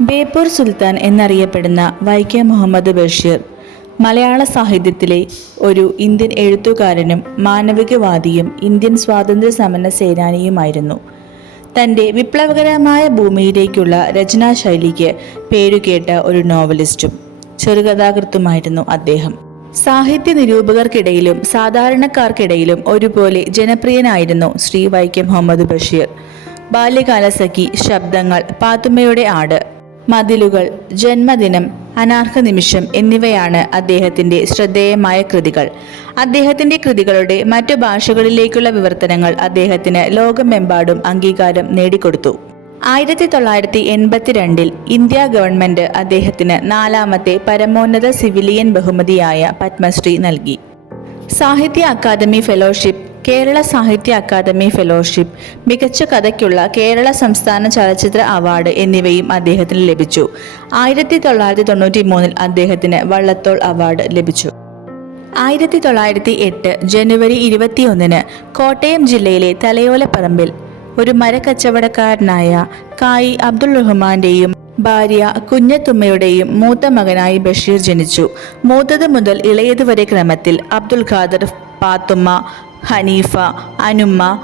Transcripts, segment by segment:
ബേപ്പൂർ സുൽത്താൻ എന്നറിയപ്പെടുന്ന വൈക്കം മുഹമ്മദ് ബഷീർ മലയാള സാഹിത്യത്തിലെ ഒരു ഇന്ത്യൻ എഴുത്തുകാരനും മാനവികവാദിയും ഇന്ത്യൻ സ്വാതന്ത്ര്യ സമര സേനാനിയുമായിരുന്നു. തന്റെ വിപ്ലവകരമായ ഭൂമിയിലേക്കുള്ള രചനാശൈലിക്ക് പേരുകേട്ട ഒരു നോവലിസ്റ്റും ചെറുകഥാകൃത്തുമായിരുന്നു അദ്ദേഹം. സാഹിത്യ നിരൂപകർക്കിടയിലും സാധാരണക്കാർക്കിടയിലും ഒരുപോലെ ജനപ്രിയനായിരുന്നു ശ്രീ വൈക്കം മുഹമ്മദ് ബഷീർ. ബാല്യകാലസഖി ശബ്ദങ്ങൾ പാത്തുമ്മയുടെ ആട് മതിലുകൾ ജന്മദിനം അനാർഹ നിമിഷം എന്നിവയാണ് അദ്ദേഹത്തിന്റെ ശ്രദ്ധേയമായ കൃതികൾ. അദ്ദേഹത്തിന്റെ കൃതികളുടെ മറ്റു ഭാഷകളിലേക്കുള്ള വിവർത്തനങ്ങൾ അദ്ദേഹത്തിന് ലോകമെമ്പാടും അംഗീകാരം നേടിക്കൊടുത്തു. ആയിരത്തി തൊള്ളായിരത്തി എൺപത്തിരണ്ടിൽ ഇന്ത്യ ഗവൺമെന്റ് അദ്ദേഹത്തിന് നാലാമത്തെ പരമോന്നത സിവിലിയൻ ബഹുമതിയായ പത്മശ്രീ നൽകി. സാഹിത്യ അക്കാദമി ഫെലോഷിപ്പ് കേരള സാഹിത്യ അക്കാദമി ഫെലോഷിപ്പ് മികച്ച കഥയ്ക്കുള്ള കേരള സംസ്ഥാന ചലച്ചിത്ര അവാർഡ് എന്നിവയും അദ്ദേഹത്തിന് ലഭിച്ചു. ആയിരത്തി തൊള്ളായിരത്തി തൊണ്ണൂറ്റി മൂന്നിൽ അദ്ദേഹത്തിന് വള്ളത്തോൾ അവാർഡ് ലഭിച്ചു. ആയിരത്തി തൊള്ളായിരത്തി എട്ട് ജനുവരി ഇരുപത്തിയൊന്നിന് കോട്ടയം ജില്ലയിലെ തലയോലപ്പറമ്പിൽ ഒരു മരക്കച്ചവടക്കാരനായ കായി അബ്ദുൾ റഹ്മാന്റെയും ഭാര്യ കുഞ്ഞത്തുമ്മയുടെയും മൂത്ത മകനായി ബഷീർ ജനിച്ചു. മൂത്തത് മുതൽ ഇളയത് വരെ ക്രമത്തിൽ അബ്ദുൽ ഖാദർ പാത്തുമ്മ ഹനീഫ അനുമ്മ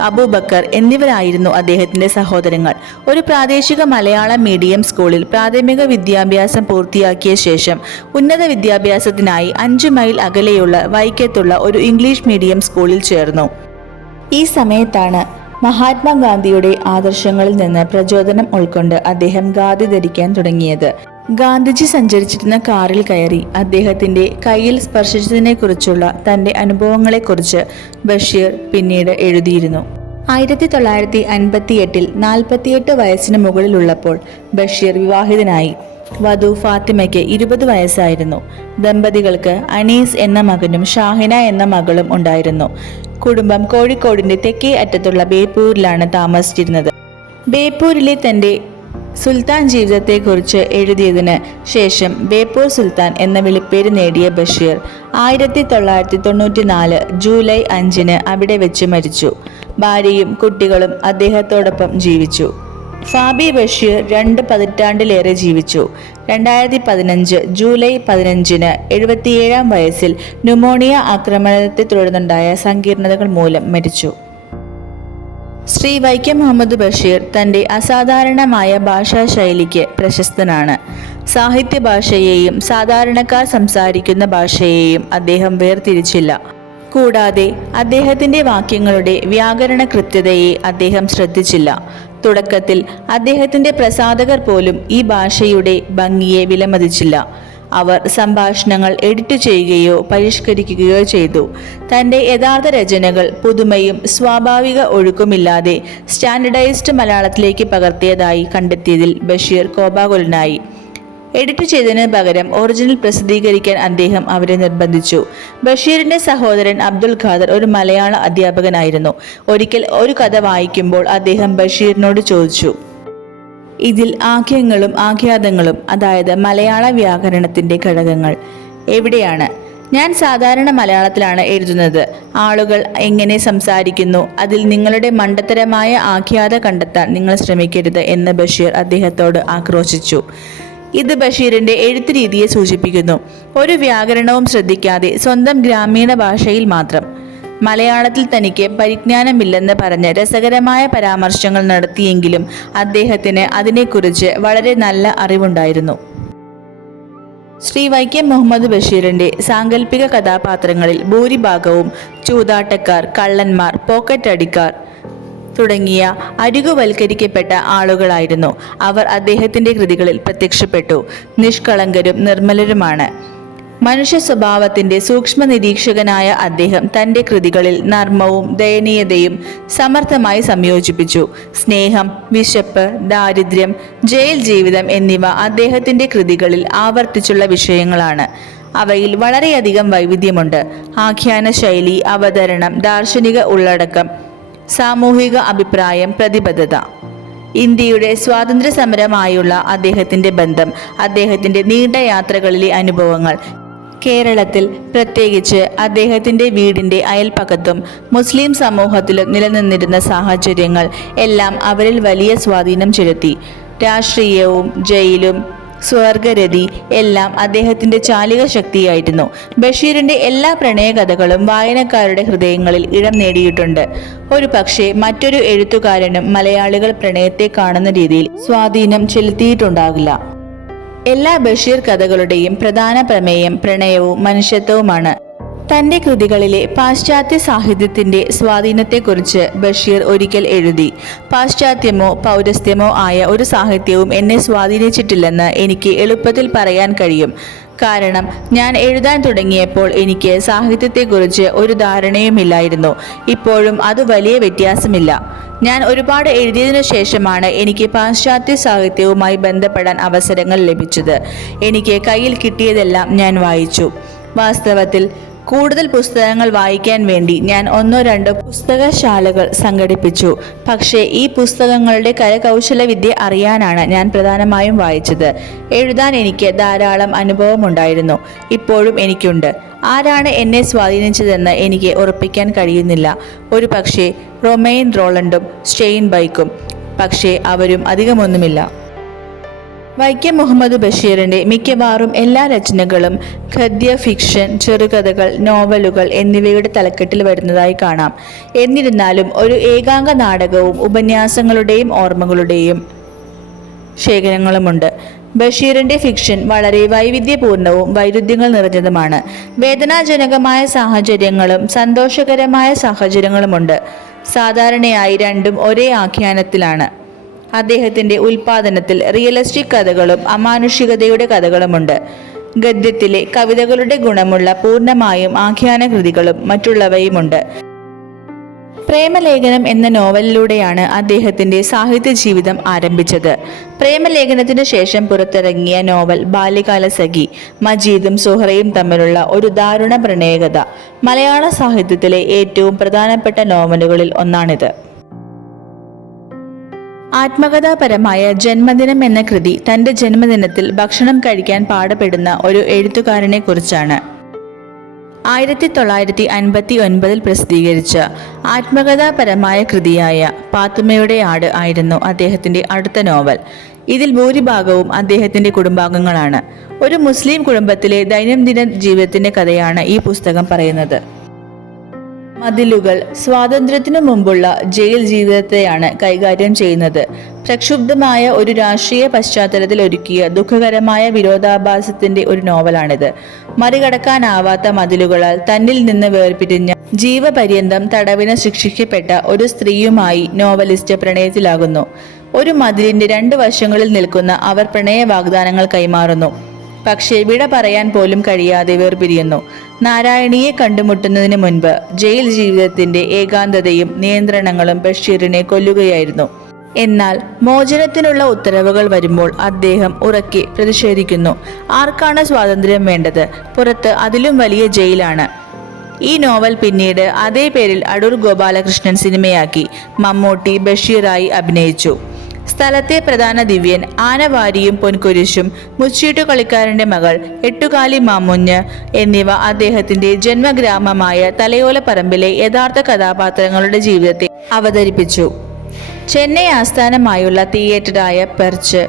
അബൂബക്കർ എന്നിവരായിരുന്നു അദ്ദേഹത്തിന്റെ സഹോദരങ്ങൾ. ഒരു പ്രാദേശിക മലയാള മീഡിയം സ്കൂളിൽ പ്രാഥമിക വിദ്യാഭ്യാസം പൂർത്തിയാക്കിയ ശേഷം ഉന്നത വിദ്യാഭ്യാസത്തിനായി അഞ്ചു മൈൽ അകലെയുള്ള വൈക്കത്തുള്ള ഒരു ഇംഗ്ലീഷ് മീഡിയം സ്കൂളിൽ ചേർന്നു. ഈ സമയത്താണ് മഹാത്മാഗാന്ധിയുടെ ആദർശങ്ങളിൽ നിന്ന് പ്രചോദനം ഉൾക്കൊണ്ട് അദ്ദേഹം ഗാന്ധി ധരിക്കാൻ തുടങ്ങിയത്. ഗാന്ധിജി സഞ്ചരിച്ചിരുന്ന കാറിൽ കയറി അദ്ദേഹത്തിന്റെ കയ്യിൽ സ്പർശിച്ചതിനെക്കുറിച്ചുള്ള തന്റെ അനുഭവങ്ങളെക്കുറിച്ച് ബഷീർ പിന്നീട് എഴുതിയിരുന്നു. ആയിരത്തി തൊള്ളായിരത്തി അൻപത്തി എട്ടിൽ നാൽപ്പത്തിയെട്ട് വയസ്സിന് മുകളിലുള്ളപ്പോൾ ബഷീർ വിവാഹിതനായി. വധു ഫാത്തിമയ്ക്ക് ഇരുപത് വയസ്സായിരുന്നു. ദമ്പതികൾക്ക് അനീസ് എന്ന മകനും ഷാഹിന എന്ന മകളും ഉണ്ടായിരുന്നു. കുടുംബം കോഴിക്കോടിന്റെ തെക്കേ അറ്റത്തുള്ള ബേപ്പൂരിലാണ് താമസിച്ചിരുന്നത്. ബേപ്പൂരിലെ തന്റെ സുൽത്താൻ ജീവിതത്തെക്കുറിച്ച് എഴുതിയതിന് ശേഷം ബേപ്പൂർ സുൽത്താൻ എന്ന വിളിപ്പേര് നേടിയ ബഷീർ ആയിരത്തി തൊള്ളായിരത്തി തൊണ്ണൂറ്റി നാല് ജൂലൈ അഞ്ചിന് അവിടെ വെച്ച് മരിച്ചു. ഭാര്യയും കുട്ടികളും അദ്ദേഹത്തോടൊപ്പം ജീവിച്ചു. ഫാബി ബഷീർ രണ്ട് പതിറ്റാണ്ടിലേറെ ജീവിച്ചു. രണ്ടായിരത്തി പതിനഞ്ച് ജൂലൈ പതിനഞ്ചിന് എഴുപത്തിയേഴാം വയസ്സിൽ ന്യൂമോണിയ ആക്രമണത്തെ തുടർന്നുണ്ടായ സങ്കീർണതകൾ മൂലം മരിച്ചു. ശ്രീ വൈക്കം മുഹമ്മദ് ബഷീർ തന്റെ അസാധാരണമായ ഭാഷാ ശൈലിക്ക് പ്രശസ്തനാണ്. സാഹിത്യ ഭാഷയെയും സാധാരണക്കാർ സംസാരിക്കുന്ന ഭാഷയെയും അദ്ദേഹം വേർതിരിച്ചില്ല. കൂടാതെ അദ്ദേഹത്തിന്റെ വാക്യങ്ങളുടെ വ്യാകരണ കൃത്യതയെ അദ്ദേഹം ശ്രദ്ധിച്ചില്ല. തുടക്കത്തിൽ അദ്ദേഹത്തിന്റെ പ്രസാധകർ പോലും ഈ ഭാഷയുടെ ഭംഗിയെ വിലമതിച്ചില്ല. അവർ സംഭാഷണങ്ങൾ എഡിറ്റ് ചെയ്യുകയോ പരിഷ്കരിക്കുകയോ ചെയ്തു. തന്റെ യഥാർത്ഥ രചനകൾ പുതുമയും സ്വാഭാവിക ഒഴുക്കുമില്ലാതെ സ്റ്റാൻഡേർഡൈസ്ഡ് മലയാളത്തിലേക്ക് പകർത്തിയതായി കണ്ടെത്തിയതിൽ ബഷീർ കോപാകുലനായി. എഡിറ്റ് ചെയ്തതിന് പകരം ഒറിജിനൽ പ്രസിദ്ധീകരിക്കാൻ അദ്ദേഹം അവരെ നിർബന്ധിച്ചു. ബഷീറിന്റെ സഹോദരൻ അബ്ദുൽ ഖാദർ ഒരു മലയാള അധ്യാപകനായിരുന്നു. ഒരിക്കൽ ഒരു കഥ വായിക്കുമ്പോൾ അദ്ദേഹം ബഷീറിനോട് ചോദിച്ചു ഇതിൽ ആഖ്യങ്ങളും ആഖ്യാതങ്ങളും അതായത് മലയാള വ്യാകരണത്തിന്റെ ഘടകങ്ങൾ. എവിടെയാണ്? ഞാൻ സാധാരണ മലയാളത്തിലാണ് എഴുതുന്നത്. ആളുകൾ എങ്ങനെ സംസാരിക്കുന്നു? അതിൽ നിങ്ങളുടെ മണ്ടത്തരമായ ആഖ്യാത കണ്ടെത്താൻ നിങ്ങൾ ശ്രമിക്കരുത് എന്ന് ബഷീർ അദ്ദേഹത്തോട് ആക്രോശിച്ചു. ഇത് ബഷീറിന്റെ എഴുത്ത് രീതിയെ സൂചിപ്പിക്കുന്നു. ഒരു വ്യാകരണവും ശ്രദ്ധിക്കാതെ സ്വന്തം ഗ്രാമീണ ഭാഷയിൽ മാത്രം. മലയാളത്തിൽ തനിക്ക് പരിജ്ഞാനമില്ലെന്ന് പറഞ്ഞ് രസകരമായ പരാമർശങ്ങൾ നടത്തിയെങ്കിലും അദ്ദേഹത്തിന് അതിനെക്കുറിച്ച് വളരെ നല്ല അറിവുണ്ടായിരുന്നു. ശ്രീ വൈക്കം മുഹമ്മദ് ബഷീറിന്റെ സാങ്കല്പിക കഥാപാത്രങ്ങളിൽ ഭൂരിഭാഗവും ചൂതാട്ടക്കാർ കള്ളന്മാർ പോക്കറ്റ് അടിക്കാർ തുടങ്ങിയ അരികുവൽക്കരിക്കപ്പെട്ട ആളുകളായിരുന്നു. അവർ അദ്ദേഹത്തിന്റെ കൃതികളിൽ പ്രത്യക്ഷപ്പെട്ടു. നിഷ്കളങ്കരും നിർമ്മലരുമാണ്. മനുഷ്യ സ്വഭാവത്തിന്റെ സൂക്ഷ്മ നിരീക്ഷകനായ അദ്ദേഹം തന്റെ കൃതികളിൽ നർമ്മവും ദയനീയതയും സമർത്ഥമായി സംയോജിപ്പിച്ചു. സ്നേഹം വിശപ്പ് ദാരിദ്ര്യം ജയിൽ ജീവിതം എന്നിവ അദ്ദേഹത്തിന്റെ കൃതികളിൽ ആവർത്തിച്ചുള്ള വിഷയങ്ങളാണ്. അവയിൽ വളരെയധികം വൈവിധ്യമുണ്ട്. ആഖ്യാന ശൈലി അവതരണം ദാർശനിക ഉള്ളടക്കം സാമൂഹിക അഭിപ്രായം പ്രതിബദ്ധത. ഇന്ത്യയുടെ സ്വാതന്ത്ര്യ സമരമായുള്ള അദ്ദേഹത്തിന്റെ ബന്ധം അദ്ദേഹത്തിന്റെ നീണ്ട യാത്രകളിലെ അനുഭവങ്ങൾ കേരളത്തിൽ പ്രത്യേകിച്ച് അദ്ദേഹത്തിന്റെ വീടിന്റെ അയൽപ്പക്കത്തും മുസ്ലിം സമൂഹത്തിലും നിലനിന്നിരുന്ന സാഹചര്യങ്ങൾ എല്ലാം അവരിൽ വലിയ സ്വാധീനം ചെലുത്തി. രാഷ്ട്രീയവും ജയിലും സ്വർഗരതി എല്ലാം അദ്ദേഹത്തിന്റെ ചാലിക ശക്തിയായിരുന്നു. ബഷീറിന്റെ എല്ലാ പ്രണയകഥകളും വായനക്കാരുടെ ഹൃദയങ്ങളിൽ ഇടം നേടിയിട്ടുണ്ട്. ഒരു പക്ഷേ മറ്റൊരു എഴുത്തുകാരനും മലയാളികൾ പ്രണയത്തെ കാണുന്ന രീതിയിൽ സ്വാധീനം ചെലുത്തിയിട്ടുണ്ടാകില്ല. എല്ലാ ബഷീർ കഥകളുടെയും പ്രധാന പ്രമേയം പ്രണയവും മനുഷ്യത്വവുമാണ്. തന്റെ കൃതികളിലെ പാശ്ചാത്യ സാഹിത്യത്തിന്റെ സ്വാധീനത്തെക്കുറിച്ച് ബഷീർ ഒരിക്കൽ എഴുതി പാശ്ചാത്യമോ പൗരസ്ത്യമോ ആയ ഒരു സാഹിത്യവും എന്നെ സ്വാധീനിച്ചിട്ടില്ലെന്ന് എനിക്ക് എളുപ്പത്തിൽ പറയാൻ കഴിയും. കാരണം ഞാൻ എഴുതാൻ തുടങ്ങിയപ്പോൾ എനിക്ക് സാഹിത്യത്തെക്കുറിച്ച് ഒരു ധാരണയുമില്ലായിരുന്നു. ഇപ്പോഴും അത് വലിയ വ്യത്യാസമില്ല. ഞാൻ ഒരുപാട് എഴുതിയതിനു ശേഷമാണ് എനിക്ക് പാശ്ചാത്യ സാഹിത്യവുമായി ബന്ധപ്പെടാൻ അവസരങ്ങൾ ലഭിച്ചത്. എനിക്ക് കയ്യിൽ കിട്ടിയതെല്ലാം ഞാൻ വായിച്ചു. വാസ്തവത്തിൽ കൂടുതൽ പുസ്തകങ്ങൾ വായിക്കാൻ വേണ്ടി ഞാൻ ഒന്നോ രണ്ടോ പുസ്തകശാലകൾ സംഘടിപ്പിച്ചു. പക്ഷേ ഈ പുസ്തകങ്ങളുടെ കരകൗശല വിദ്യ അറിയാനാണ് ഞാൻ പ്രധാനമായും വായിച്ചത്. എഴുതാൻ എനിക്ക് ധാരാളം അനുഭവമുണ്ടായിരുന്നു. ഇപ്പോഴും എനിക്കുണ്ട്. ആരാണ് എന്നെ സ്വാധീനിച്ചതെന്ന് എനിക്ക് ഉറപ്പിക്കാൻ കഴിയുന്നില്ല. ഒരു പക്ഷേ റൊമെയിൻ റോളണ്ടും സ്റ്റെയിൻ ബൈക്കും. പക്ഷേ അവരും അധികമൊന്നുമില്ല. വൈക്കം മുഹമ്മദ് ബഷീറിന്റെ മിക്കവാറും എല്ലാ രചനകളും ഖദ്യ ഫിക്ഷൻ ചെറുകഥകൾ നോവലുകൾ എന്നിവയുടെ തലക്കെട്ടിൽ വരുന്നതായി കാണാം. എന്നിരുന്നാലും ഒരു ഏകാംഗ നാടകവും ഉപന്യാസങ്ങളുടെയും ഓർമ്മകളുടെയും ശേഖരങ്ങളുമുണ്ട്. ബഷീറിന്റെ ഫിക്ഷൻ വളരെ വൈവിധ്യപൂർണവും വൈരുദ്ധ്യങ്ങൾ നിറഞ്ഞതുമാണ്. വേദനാജനകമായ സാഹചര്യങ്ങളും സന്തോഷകരമായ സാഹചര്യങ്ങളുമുണ്ട്. സാധാരണയായി രണ്ടും ഒരേ ആഖ്യാനത്തിലാണ്. അദ്ദേഹത്തിന്റെ ഉൽപാദനത്തിൽ റിയലിസ്റ്റിക് കഥകളും അമാനുഷികതയുടെ കഥകളുമുണ്ട്. ഗദ്യത്തിലെ കവിതകളുടെ ഗുണമുള്ള പൂർണമായും ആഖ്യാന കൃതികളും മറ്റുള്ളവയുമുണ്ട്. പ്രേമലേഖനം എന്ന നോവലിലൂടെയാണ് അദ്ദേഹത്തിന്റെ സാഹിത്യ ജീവിതം ആരംഭിച്ചത്. പ്രേമലേഖനത്തിനു ശേഷം പുറത്തിറങ്ങിയ നോവൽ ബാല്യകാല സഖി മജീദും സുഹറയും തമ്മിലുള്ള ഒരു ദാരുണ പ്രണയകഥ. മലയാള സാഹിത്യത്തിലെ ഏറ്റവും പ്രധാനപ്പെട്ട നോവലുകളിൽ ഒന്നാണിത്. ആത്മകഥാപരമായ ജന്മദിനം എന്ന കൃതി തന്റെ ജന്മദിനത്തിൽ ഭക്ഷണം കഴിക്കാൻ പാടപ്പെടുന്ന ഒരു എഴുത്തുകാരനെ കുറിച്ചാണ്. ആയിരത്തി തൊള്ളായിരത്തി അൻപത്തി ഒൻപതിൽ പ്രസിദ്ധീകരിച്ച ആത്മകഥാപരമായ കൃതിയായ പാത്തുമ്മയുടെ ആട് ആയിരുന്നു അദ്ദേഹത്തിന്റെ അടുത്ത നോവൽ. ഇതിൽ ഭൂരിഭാഗവും അദ്ദേഹത്തിന്റെ കുടുംബാംഗങ്ങളാണ്. ഒരു മുസ്ലിം കുടുംബത്തിലെ ദൈനംദിന ജീവിതത്തിന്റെ കഥയാണ് ഈ പുസ്തകം പറയുന്നത്. മതിലുകൾ സ്വാതന്ത്ര്യത്തിനു മുമ്പുള്ള ജയിൽ ജീവിതത്തെയാണ് കൈകാര്യം ചെയ്യുന്നത്. പ്രക്ഷുബ്ധമായ ഒരു രാഷ്ട്രീയ പശ്ചാത്തലത്തിൽ ഒരുക്കിയ ദുഃഖകരമായ വിരോധാഭാസത്തിന്റെ ഒരു നോവലാണിത്. മറികടക്കാനാവാത്ത മതിലുകളാൽ തന്നിൽ നിന്ന് വേർപിരിഞ്ഞ ജീവപര്യന്തം തടവിന് ശിക്ഷിക്കപ്പെട്ട ഒരു സ്ത്രീയുമായി നോവലിസ്റ്റ് പ്രണയത്തിലാകുന്നു. ഒരു മതിലിന്റെ രണ്ട് വശങ്ങളിൽ നിൽക്കുന്ന അവർ പ്രണയ വാഗ്ദാനങ്ങൾ കൈമാറുന്നു. പക്ഷേ വിട പറയാൻ പോലും കഴിയാതെ വേർപിരിയുന്നു. നാരായണിയെ കണ്ടുമുട്ടുന്നതിന് മുൻപ് ജയിൽ ജീവിതത്തിന്റെ ഏകാന്തതയും നിയന്ത്രണങ്ങളും ബഷീറിനെ കൊല്ലുകയായിരുന്നു. എന്നാൽ മോചനത്തിനുള്ള ഉത്തരവുകൾ വരുമ്പോൾ അദ്ദേഹം ഉറക്കെ പ്രതിഷേധിക്കുന്നു. ആർക്കാണ് സ്വാതന്ത്ര്യം വേണ്ടത്? പുറത്ത് അതിലും വലിയ ജയിലാണ്. ഈ നോവൽ പിന്നീട് അതേ പേരിൽ അടൂർ ഗോപാലകൃഷ്ണൻ സിനിമയാക്കി മമ്മൂട്ടി ബഷീറായി അഭിനയിച്ചു. സ്ഥലത്തെ പ്രധാന ദിവ്യൻ ആനവാരിയും പൊൻകുരിശും മുച്ചീട്ടു കളിക്കാരന്റെ മകൾ എട്ടുകാലി മാമുഞ്ഞ് എന്നിവ അദ്ദേഹത്തിന്റെ ജന്മഗ്രാമമായ തലയോലപ്പറമ്പിലെ യഥാർത്ഥ കഥാപാത്രങ്ങളുടെ ജീവിതത്തെ അവതരിപ്പിച്ചു. ചെന്നൈ ആസ്ഥാനമായുള്ള തിയേറ്ററായ പെർച്ച്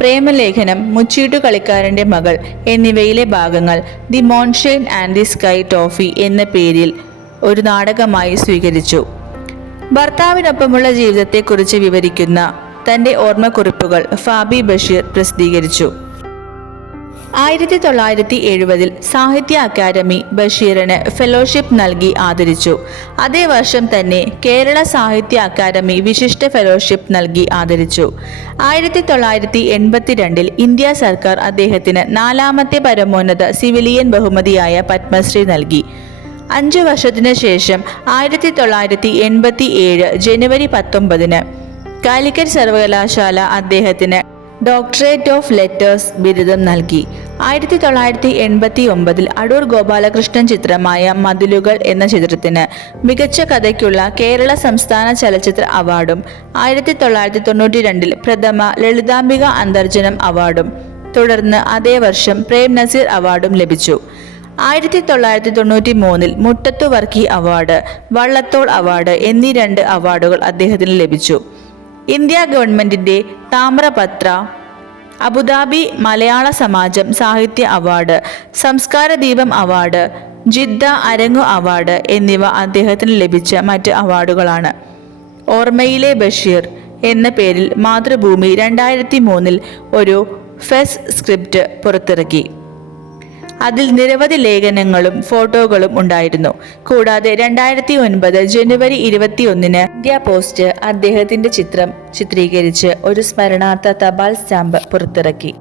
പ്രേമലേഖനം മുച്ചീട്ടു കളിക്കാരന്റെ മകൾ എന്നിവയിലെ ഭാഗങ്ങൾ the moonshine and the sky toffee എന്ന പേരിൽ ഒരു നാടകമായി സ്വീകരിച്ചു. ഭർത്താവിനൊപ്പമുള്ള ജീവിതത്തെക്കുറിച്ച് വിവരിക്കുന്ന തന്റെ ഓർമ്മക്കുറിപ്പുകൾ ഫാബി ബഷീർ പ്രസിദ്ധീകരിച്ചു. ആയിരത്തി തൊള്ളായിരത്തി എഴുപതിൽ സാഹിത്യ അക്കാദമി ബഷീറിന് ഫെലോഷിപ്പ് നൽകി ആദരിച്ചു. അതേ വർഷം തന്നെ കേരള സാഹിത്യ അക്കാദമി വിശിഷ്ട ഫെലോഷിപ്പ് നൽകി ആദരിച്ചു. ആയിരത്തി തൊള്ളായിരത്തി എൺപത്തിരണ്ടിൽ ഇന്ത്യ സർക്കാർ അദ്ദേഹത്തിന് നാലാമത്തെ പരമോന്നത സിവിലിയൻ ബഹുമതിയായ പത്മശ്രീ നൽകി. അഞ്ചു വർഷത്തിനു ശേഷം ആയിരത്തി തൊള്ളായിരത്തി എൺപത്തി ഏഴ് ജനുവരി പത്തൊമ്പതിന് കാലിക്കറ്റ് സർവകലാശാല അദ്ദേഹത്തിന് ഡോക്ടറേറ്റ് ഓഫ് ലെറ്റേഴ്സ് ബിരുദം നൽകി. ആയിരത്തി തൊള്ളായിരത്തി എൺപത്തി ഒമ്പതിൽ അടൂർ ഗോപാലകൃഷ്ണൻ ചിത്രമായ മതിലുകൾ എന്ന ചിത്രത്തിന് മികച്ച കഥയ്ക്കുള്ള കേരള സംസ്ഥാന ചലച്ചിത്ര അവാർഡും ആയിരത്തി തൊള്ളായിരത്തി തൊണ്ണൂറ്റി രണ്ടിൽ പ്രഥമ ലളിതാംബിക അന്തർജനം അവാർഡും. തുടർന്ന് അതേ വർഷം പ്രേം നസീർ അവാർഡും ലഭിച്ചു. ആയിരത്തി തൊള്ളായിരത്തി തൊണ്ണൂറ്റി മൂന്നിൽ മുട്ടത്തു വർക്കി അവാർഡ് വള്ളത്തോൾ അവാർഡ് എന്നീ രണ്ട് അവാർഡുകൾ അദ്ദേഹത്തിന് ലഭിച്ചു. ഇന്ത്യ ഗവൺമെന്റിന്റെ താമ്രപത്ര അബുദാബി മലയാള സമാജം സാഹിത്യ അവാർഡ് സംസ്കാര ദീപം അവാർഡ് ജിദ്ദ അരങ്ങു അവാർഡ് എന്നിവ അദ്ദേഹത്തിന് ലഭിച്ച മറ്റ് അവാർഡുകളാണ്. ഓർമ്മയിലെ ബഷീർ എന്ന പേരിൽ മാതൃഭൂമി രണ്ടായിരത്തി മൂന്നിൽ ഒരു ഫെസ് സ്ക്രിപ്റ്റ് പുറത്തിറക്കി. അതിൽ നിരവധി ലേഖനങ്ങളും ഫോട്ടോകളും ഉണ്ടായിരുന്നു. കൂടാതെ രണ്ടായിരത്തി ഒൻപത് ജനുവരി ഇരുപത്തിയൊന്നിന് ഇന്ത്യ പോസ്റ്റ് അദ്ദേഹത്തിന്റെ ചിത്രം ചിത്രീകരിച്ച് ഒരു സ്മരണാർത്ഥ തപാൽ സ്റ്റാമ്പ് പുറത്തിറക്കി.